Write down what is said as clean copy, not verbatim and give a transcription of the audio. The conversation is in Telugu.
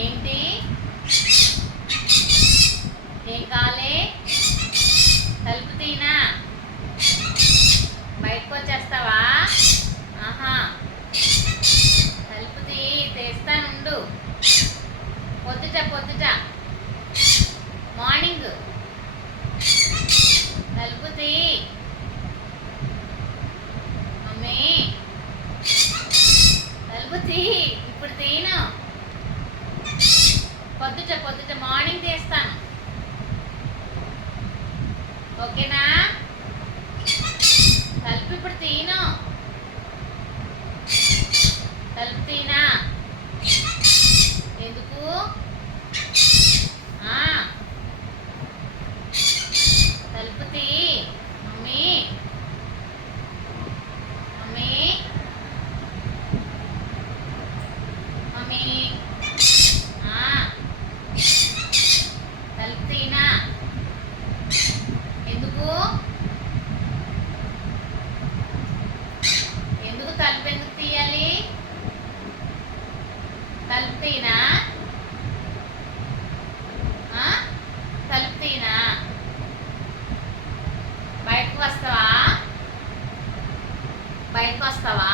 ఏంటి? ఏం కావాలి? తలుపు తీనా? బయటకు వచ్చేస్తావా? ఆహా, తలుపు తీస్తానుండు. పొద్దుట మార్నింగ్ తలుపు తీ. మమ్మీ తలుపు తీ, ఇప్పుడు తీను. పొద్దుట మార్నింగ్ తీస్తాను, ఓకేనా? తలుపు ఇప్పుడు తీను. తలుపు తీనా? ఎందుకు? తలుపు తీ. మమ్మీ మమ్మీ మమ్మీ తలుపు తీనా? ఎందుకు? తలుపు ఎందుకు తీయాలి? తలుపు తీనా? తలుపు తీనా? బయటకు వస్తావా?